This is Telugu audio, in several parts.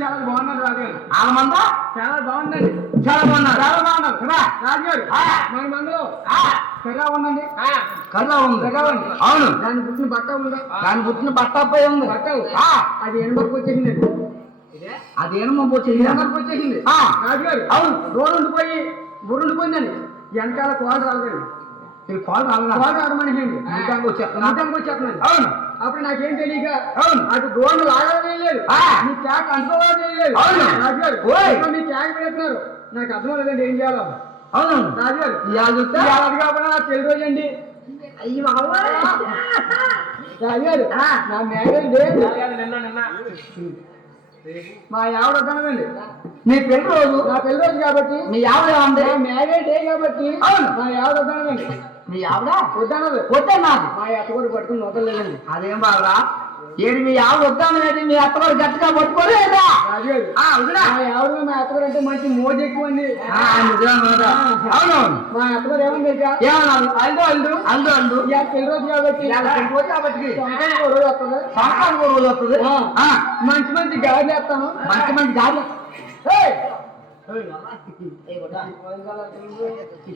చాలా బాగున్నారు రాజుగారు. ఆలమందా చాలా బాగుందండి. చాలా బాగున్నారు. చాలా బాగున్నారు. కదా రాజుగారు. ఆ. మన మందులో ఆ, కర్రా ఉందండి. కర్ర ఉంది. కర్ర ఉంది. అవును. దాని పుట్టిన బట్ట ఉందా? దాని పుట్టిన బట్టపై ఉంది. బట్ట ఆ, అది ఎనభైకి వచ్చేసిందండి అది ఏమో పోచింది ఎనభైకి వచ్చేసింది. రాజుగారు. అవును. రోడ్డు ఉండిపోయి బుర్ర ఉండిపోయిందండి. వెనకాల కోడ రాలేదండి కాల్ రాలేదా? కోడ? ముద్దానికి వచ్చేస్తున్నాను అవును. అప్పుడు నాకేం తెలియక. అటు డ్రోన్ లాగడం లేదు. మీ ట్యాగ్ అనుకోవడం లేదు. రాజుగారు మీ ట్యాగ్ పెడుతున్నారు నాకు అర్థం లేదండి ఏం చేయాలో. అవును. రాజుగారు ఇవాళ చూస్తే? ఇవాళ అది కాకుండా నాకు పెళ్ళి రోజు అండి. రాజుగారు ఆ. నా మ్యారేజ్ డే నిన్న నిన్న. మా ఆవిడ వద్దనదండి నీ పెళ్ళి రోజు? నా పెళ్ళి రోజు కాబట్టి మీ ఆవిడ నా మ్యారేజ్ డే కాబట్టి అవును. మా ఆవిడ వద్దనదండి మీ ఆవిడ? వద్దనదు. వద్దే నాకు మా అత్తగారు పట్టుకుని వదలలేదండి అదేం బాబరా ఏడు మీ ఆవిడ వద్దాను మీ అత్తగారు గట్టిగా పట్టుకోలేదా? వదినా. మా ఆవిడ మా అత్తగారు అంటే మంచి మోజు ఎక్కువ అండి. అవునవును మా అత్తగారు తెలుసా? ఏమన్నాను అందు అందు ఇవాళ పెళ్ళి రోజు కాబట్టి. రోజు కాబట్టి. సంవత్సరానికి రోజు వస్తుంది. మంచి మంచి గాలి వేస్తాను. మంచి మంచి గాలి!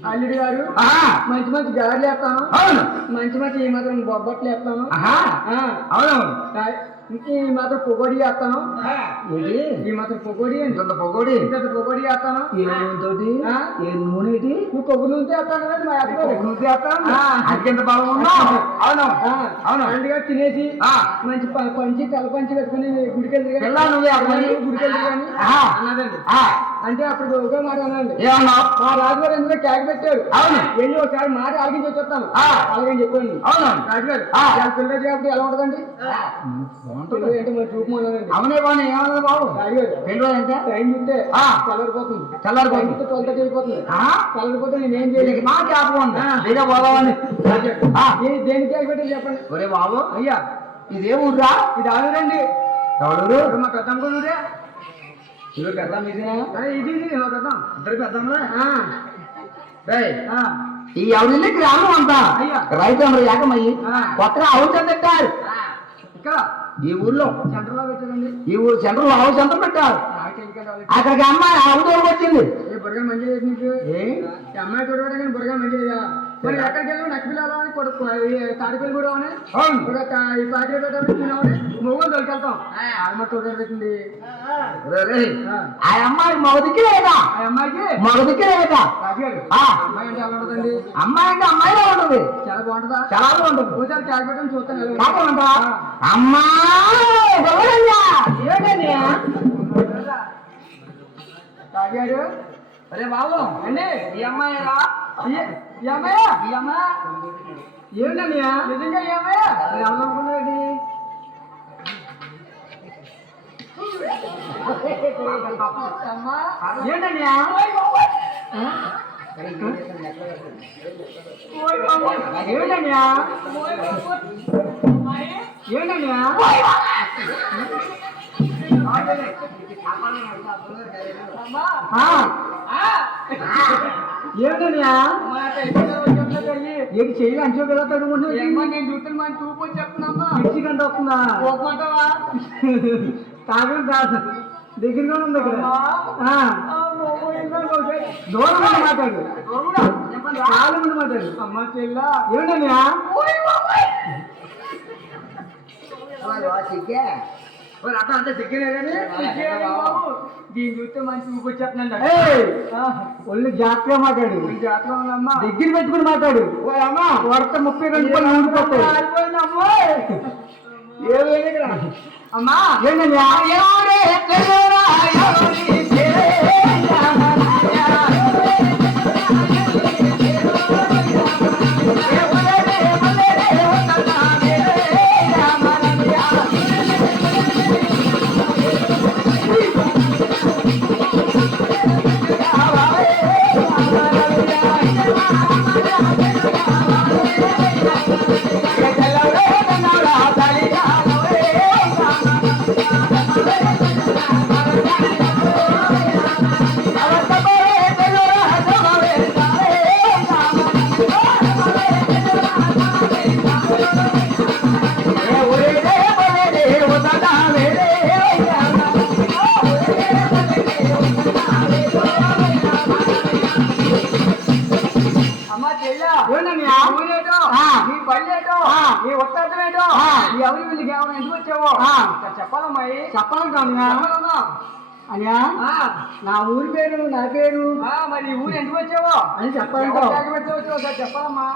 అల్లుడు గారు మంచి మంచి గాలి వేస్తాను. అవును. మంచి మంచి ఈ మాత్రం బొబ్బట్లు వేస్తాను. అవునవును. ఈ మాత్రం పొగడి వేస్తాను. ఈ మాత్రం పొగడి. ఇంత పొగోడి. ఇంత పొగడి వేస్తాను. ఏ నూనెతోటి? ఏ నూనె నువ్వు కొవ్వు నూనె వేస్తాను కదా మా నువ్వు చేస్తాను ఆ. అత్యంత బలం ఉన్నా అవును. అవును. అందుగా తినేసి. మంచి పంచి తల పంచి పెట్టుకుని గుడికి వెళ్తే పిల్ల నువ్వే అమ్మని. గుడికి వెళ్తే కానీ. అన్నదండి అంటే అప్పుడు ఒకే మాట అన్నానండి ఏమన్నావు మా రాజుగారు ఎందులో క్యాక్ పెట్టారు. అవును. వెళ్ళి ఒకసారి మాట ఆలకించి వచ్చేస్తాను. ఆ. అలాగని చెప్పండి అవునవును రాజుగారు పిల్లలు కాబట్టి ఎలా ఉంటుందండి? పిల్లలు అంటే మన చూపు ఉన్నదండి అవునే బాగున్నా ఏమన్నది బాబు? రాజుగారు పెళ్ళి రోజు అంటే టైం చూస్తే ఆ. చల్లరిపోతుంది. చల్లారిపోతుంది. ట్వెల్వ్ థర్టీ అయిపోతుంది ఆ? చల్లరిపోతే నేనేం దీనికి చేయలేదు మా జ్ఞాపకం ఉంది. దీనే పోదామని. ఏ- దేనికి క్యాక్ పెట్టారు చెప్పండి? ఒరే బాబు అయ్యా. ఇదే ఊర్రా? ఇది ఆవిడండి ఎవరు మా పెద్ద ఇల్లు పెద్ద ఇది. ఇది మా పెద్ద ఇద్దరు ఆ. ఈ ఎవరిల్లి గ్రామం అంతా? అయ్యా. రైతులు ఏకమయ్యి. కొత్తగా హౌస్ పెట్టారు. ఈ ఊర్లో సెంటర్లో పెట్టారండి. ఈ ఊరు సెంటర్ హౌస్ సెంటర్ పెట్టారు. అక్కడికి అమ్మాయి హౌస్ వచ్చింది ఏ ఈ అమ్మాయి చూడడం కానీ బుర్రగా మంచిదిగా మరి ఎక్కడికి వెళ్ళావు? నక్కిపిల్లాలో అని కొడుకు తాడిపల్లి కూడా అని? ఈ పార్టీ పెట్టామని మొగ్గులు దొరికెళ్తాం పెట్టింది. రే. ఆ. అమ్మాయి మగదికి లేదా? ఆ అమ్మాయికి? మగదికి లేదా. అమ్మాయి అంటే ఎలా ఉంటుందండి? అమ్మాయి అంటే అమ్మాయిలా ఉంటుంది? చాలా బాగుంటుందా? చాలా ఉంటుంది. ఒకసారి క్యాక్ పెట్టని చూస్తాను ఎలా అమ్మా! రాజుగారు అరే బాబు అండి ఈ అమ్మాయి రా ఈ- ఈ అమ్మాయా ఈ అమ్మాయి ఏంటన్నయ్య నిజంగా ఈ అమ్మాయా నేను అనుకుంటున్నాడు అమ్మా ఏంటన్నయ్య ఏంటన్నయ్య ఏంటన్నయ్య ఏంటన్నయ్య ఏంటి చేయలే? అంచో కదా తడుకుంటున్నావు నేను చూస్తాను మన చూపు చెప్తున్నా మిక్సీ గంట వస్తుందా? ఒప్పుకుంటావా తాగడం కాదు. దగ్గరగా ఉంది ఇక్కడ. దూరం ఉండి మాట్లాడు. కాలు ముందు మాట్లాడు. అమ్మ చెల్ల. అట్లా అంతే సిగ్గినే కానీ దీన్ని చూస్తే మంచి ఊపి వచ్చేస్తుందండి ఒళ్ళు జాగ్రత్తగా మాట్లాడు. జాగ్రత్తగా ఉందమ్మా. దగ్గర పెట్టుకుని మాట్లాడు. అమ్మా. కొడత ముప్పై రెండు ఊడిపోతాయి అమ్మా? ఏంటయ్యా చెప్పాలి కామ్యా నా ఊరి పేరు నా పేరు. మరి ఊరు ఎందుకు వచ్చావో? అని చెప్పాలి చెప్పాలమ్మా.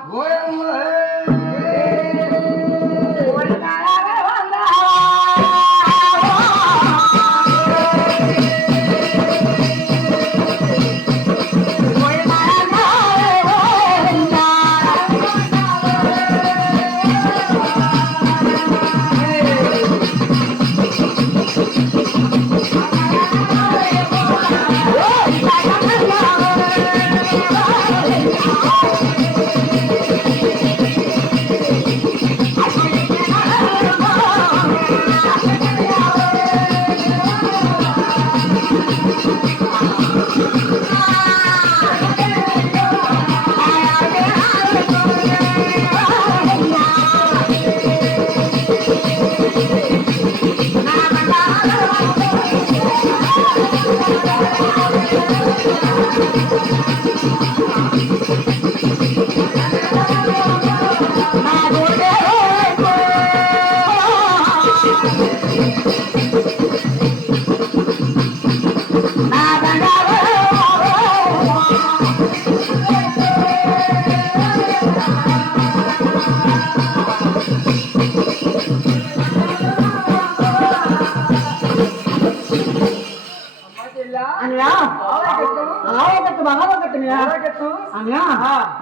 అనియా ఆవకట్టు బంగారం కట్టనియా ఎవరికెత్తు? అనియా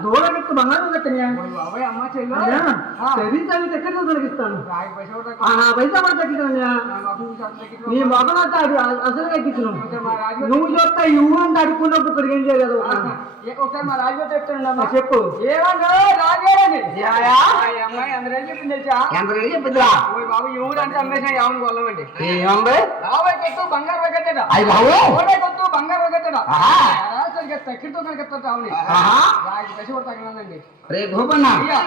దూడకెట్టు బంగారం కట్టనియా ఓయ్ బాబాయ్ అమ్మా చెల్లు. అనియా ఆ. చదివి చదివి ఎక్కడ తొలగిస్తాను పైసా నా అసలు ఎక్కించుకో. నీ మొగం అంతా అది అసలు ఎక్కించను ఒకసారి మా రాజు. నువ్వు చెప్తా ఇవ్వు అని అడుక్కున్నప్పుడు ఇక్కడికి ఏం చేయలేదు ఏ- ఒకసారి మా రాజు చెప్తాను చెప్పు. ఏమన్నా అమ్మాయి అందరూ చెప్పింది తెలుసా? చెప్పిందిరా? బాబు అంటే అమ్మేసిన రాబోయే బంగారు అయ్యి బాబు కూడా తగినందండి రే భూపన్న అయ్యా.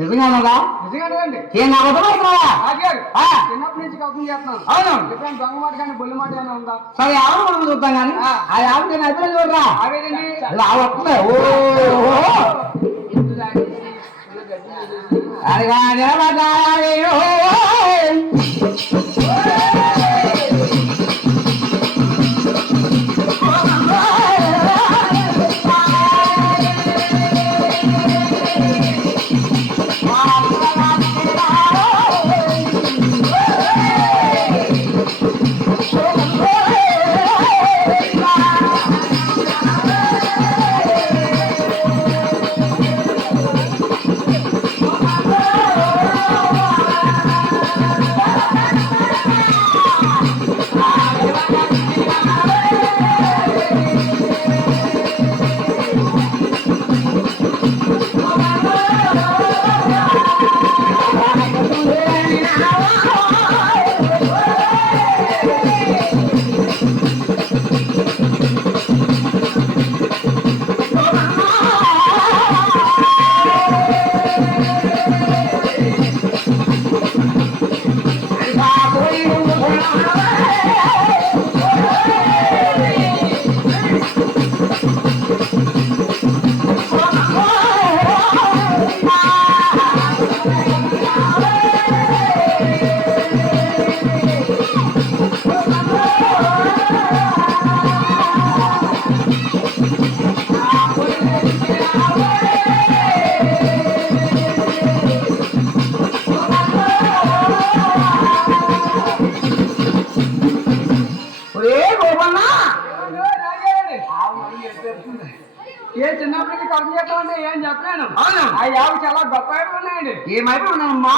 నిజంగానదా నిజంగానేదండి ఏం నా అబద్ధమవుతున్నావా రాజారు ఆ. చిన్నప్పటి నుంచి కౌతం చేస్తున్నాను. అవును. దొంగ మాట కానీ బొల్లి మాట ఏమైనా ఉందా? సరే ఆవిడ మనం చూద్దాం కానీ ఆ. ఆవిడ నేను అద్దెలు చూడరా? ఓ. తాగేసి, చెప్పలేను అవును. ఆ యావు చాలా గొప్ప ఉన్నాయండి. ఏమైపోయి ఉన్నానమ్మా